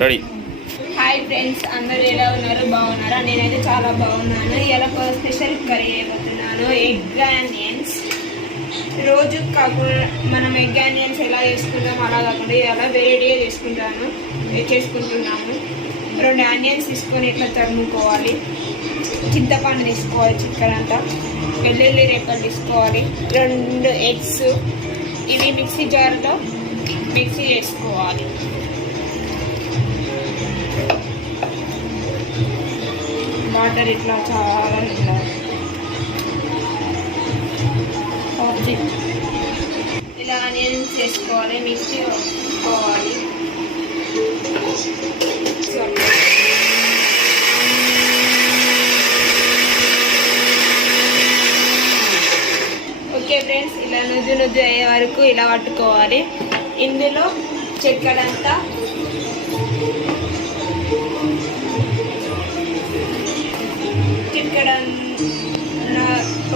Ready. Hi friends, అందరూ ఎలా ఉన్నారు? బాగున్నారా? నేనైతే చాలా బాగున్నాను. ఇలా ఒక స్పెషల్ కర్రీ అయిపోతున్నాను, ఎగ్ ఆనియన్స్. రోజు కాకుండా మనం ఎగ్ ఆనియన్స్ ఎలా చేసుకుంటాం అలా కాకుండా ఇలా వెరైటీగా చేసుకుంటున్నాము. 2 ఆనియన్స్ తీసుకొని ఇట్లా తరుముకోవాలి. చింతపండు తీసుకోవాలి, చిక్కనంతా. వెల్లుల్లి రెక్కలు తీసుకోవాలి. 2 ఎగ్స్ ఇవి మిక్సీ జార్లో మిక్సీ చేసుకోవాలి. వాటర్ ఇట్లా చాలా ఇలా ఆనియన్స్ చేసుకోవాలి, మిక్సీ వేసుకోవాలి. ఓకే ఫ్రెండ్స్, ఇలా నుజ్జు అయ్యే వరకు ఇలా పట్టుకోవాలి. ఇందులో చెక్కడంతా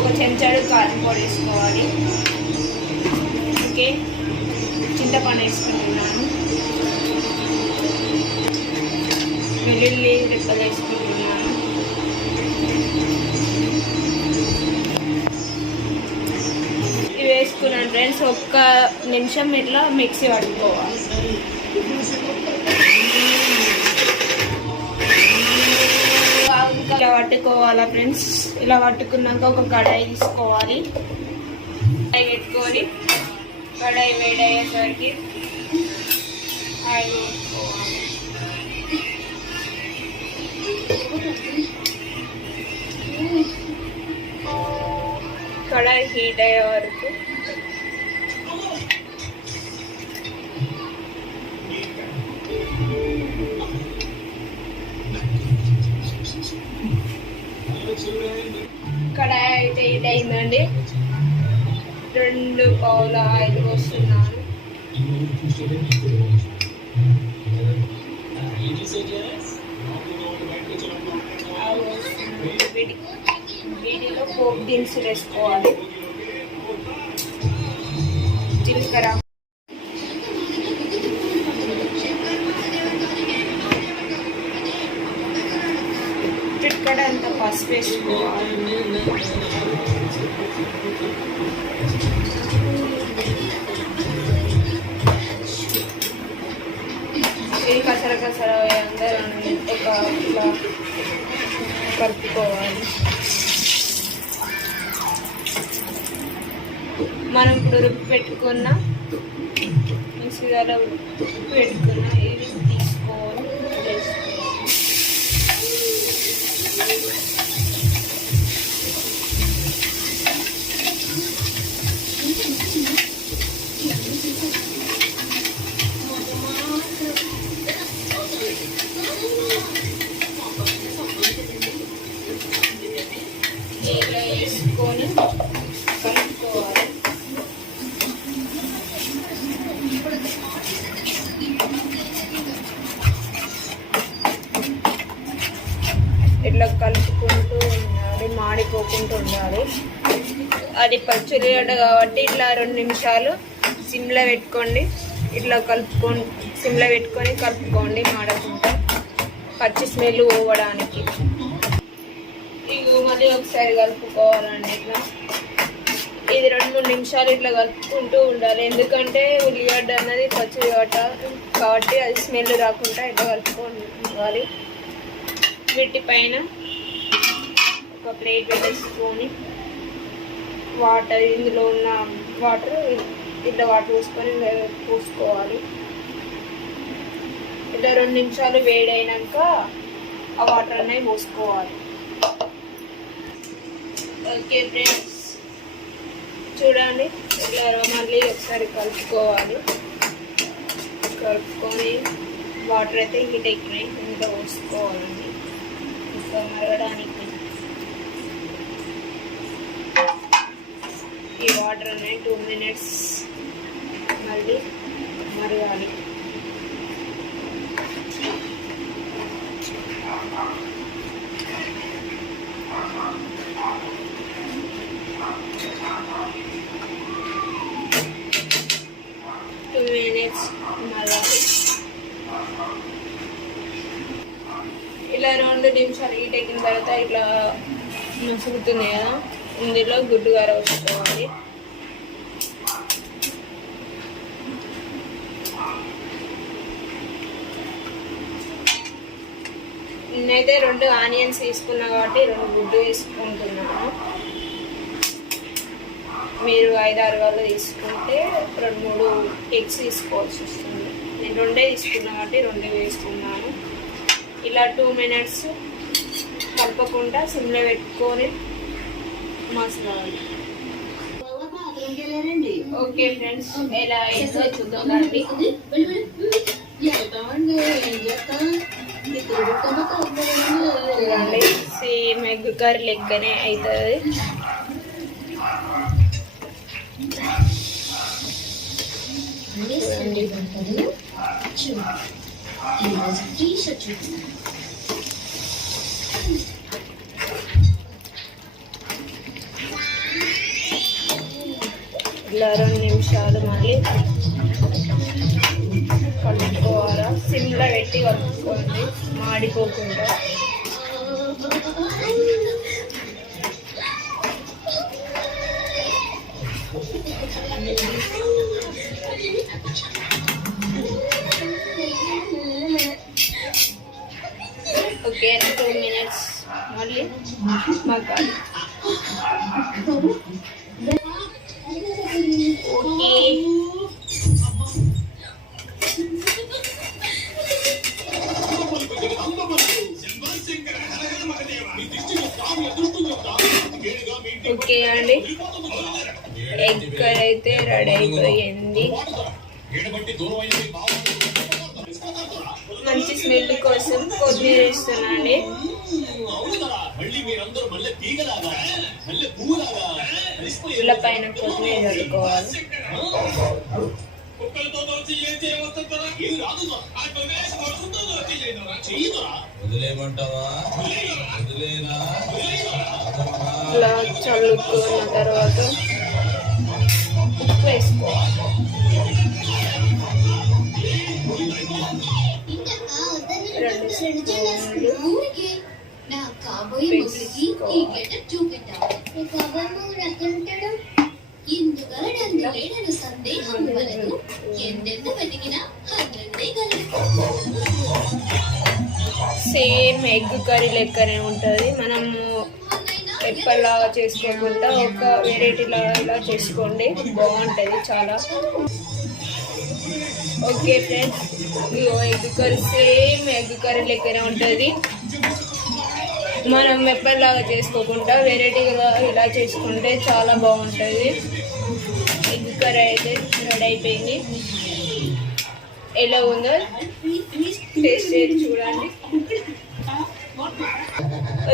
ఒక చెంచాడు కారం పొడి వేసుకోవాలి. ఓకే, చింతపండు వేసుకుంటున్నాను. వెల్లుల్లి రెక్కలు వేసుకుంటున్నాను. ఇవి వేసుకున్నాను ఫ్రెండ్స్. 1 నిమిషం ఇట్లా మిక్సీ పట్టుకోవాలి. ఇలా పట్టుకోవాలా ఫ్రెండ్స్. ఇలా పట్టుకున్నాక ఒక కడాయి తీసుకోవాలి. కడాయి పెట్టుకొని కడాయి వేడయ్యేసరికి ఆయిల్ వేసుకోవాలి. కడాయి హీట్ అయ్యే వరకు కడాయి అయితే హీట్ అయిందండి. 2 పావుల ఆయిల్ పోస్తున్నాను. వీటిలో పోపు దినుసులు వేసుకోవాలి. జీలకర్ర, చిక్కడంత పసుపు వేసుకోవాలి. ఇది కసర అందరూ ఒక ఇట్లా కలుపుకోవాలి. మనం ఇప్పుడు రుబ్బి పెట్టుకున్న మిక్సీలో రుబ్బి పెట్టుకున్న ఇది తీసుకోవాలి. ఇలా వేసుకొని కలుపుకోవాలి. ఇట్లా కలుపుకుంటూ ఉండాలి, మాడిపోకుండా ఉండాలి. అది పచ్చిగడ్డ కాబట్టి ఇట్లా 2 నిమిషాలు సిమ్లో పెట్టుకోండి. ఇట్లా సిమ్లో పెట్టుకొని కలుపుకోండి, మాడకుండా పచ్చి స్మెల్ పోవడానికి. ఇగో మళ్ళీ ఒకసారి కలుపుకోవాలండి. ఇట్లా ఇది 2-3 నిమిషాలు ఇట్లా కలుపుకుంటూ ఉండాలి. ఎందుకంటే ఉల్లిగడ్డ అన్నది పచ్చిగడ్డ కాబట్టి అది స్మెల్ రాకుండా ఇట్లా కలుపుకోవాలి. వీటిపైన ఒక ప్లేట్ పెట్టేసుకొని ఇందులో ఉన్న వాటర్ ఇట్లా పోసుకొని పోసుకోవాలి. ఇట్లా 2 నిమిషాలు వేడైనాక ఆ వాటర్ అనేవి పోసుకోవాలి. ఓకే ఫ్రెండ్స్, చూడండి ఇట్లా మళ్ళీ ఒకసారి కలుపుకోవాలి. కలుపుకొని వాటర్ అయితే హీట్ ఎక్కినాయి, ఇంకా పోసుకోవాలండి ఇంకా మరగడానికి. ఈ వాటర్ అనేవి 2 మినిట్స్ మళ్ళీ మరగాలి. minutes మళ్ళీ ఇట్లా 2 నిమిషాలు హీట్ ఎక్కిన తర్వాత ఇట్లా మసులుతుంది కదా, ఇందులో గుడ్డు గార వేసుకోవాలి. నేనైతే 2 ఆనియన్స్ తీసుకున్నా కాబట్టి 2 గుడ్డు వేసుకుంటున్నాను. మీరు 5-6 వాళ్ళు తీసుకుంటే 2-3 ఎగ్స్ తీసుకోవాల్సి వస్తుంది. నేను 2 తీసుకున్నా కాబట్టి 2 వేసుకున్నాను. ఇలా 2 మినిట్స్ కలపకుండా సిమ్లో పెట్టుకొని మసలాలి. ఓకే ఫ్రెండ్స్, ఎలా అయిందో చూద్దాం రండి. చూడండి, సేమ్ ఎగ్ కర్రీ లెక్కనే అవుతుంది. ఇలా 2 నిమిషాలు మళ్ళీ కలుపుకోవాలా. సిమ్లో పెట్టి కలుపుకోండి మాడిపోకుండా. ఓకే, 2 మినిట్స్ మళ్ళీ మగ్గాలి. ఓకే, ఓకే అండి, ఎగ్ కర్రీ అయితే రెడీ అయిపోయింది. మంచి స్మెల్ కోసం కొత్తిమీర వేస్తున్నాండి. ఇలా పైన కొత్తిమీర చల్లుకోవాలి. ఇలా చల్లుకున్న తర్వాత ఉప్పు వేసుకోవాలి. సేమ్ ఎగ్ కర్రీ లెక్కనే ఉంటుంది. మనము ఎప్పటిలాగా చేసుకోకుండా ఒక వెరైటీ లాగా ఇలా చేసుకోండి, బాగుంటుంది చాలా. Okay friends, egg curry same egg curry లెక్కనే ఉంటుంది. మనం ఎప్పటిలాగా చేసుకోకుండా వెరైటీగా ఇలా చేసుకుంటే చాలా బాగుంటుంది. ఎగ్ కర్రీ అయితే రెడీ అయిపోయింది. ఎలా ఉందో టేస్ట్ చేసి చూడండి.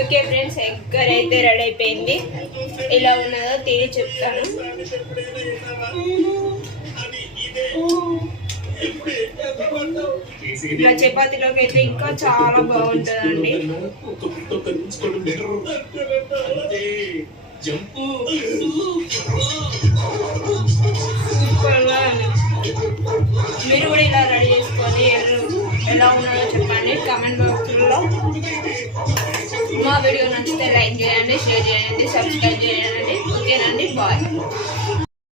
ఓకే ఫ్రెండ్స్, ఎగ్ కర్రీ అయితే రెడీ అయిపోయింది. ఎలా ఉన్నదో తిని చెప్తాను. ఇలా చపాతీలోకి అయితే ఇంకా చాలా బాగుంటుందండి. సూపర్గా మీరు కూడా ఇలా రెడీ చేసుకొని ఎలా ఉన్నదో చెప్పండి కామెంట్ బాక్స్లో. మా వీడియో నచ్చితే లైక్ చేయండి, షేర్ చేయండి, సబ్స్క్రైబ్ చేయండి. ఓకేనండి, బాయ్.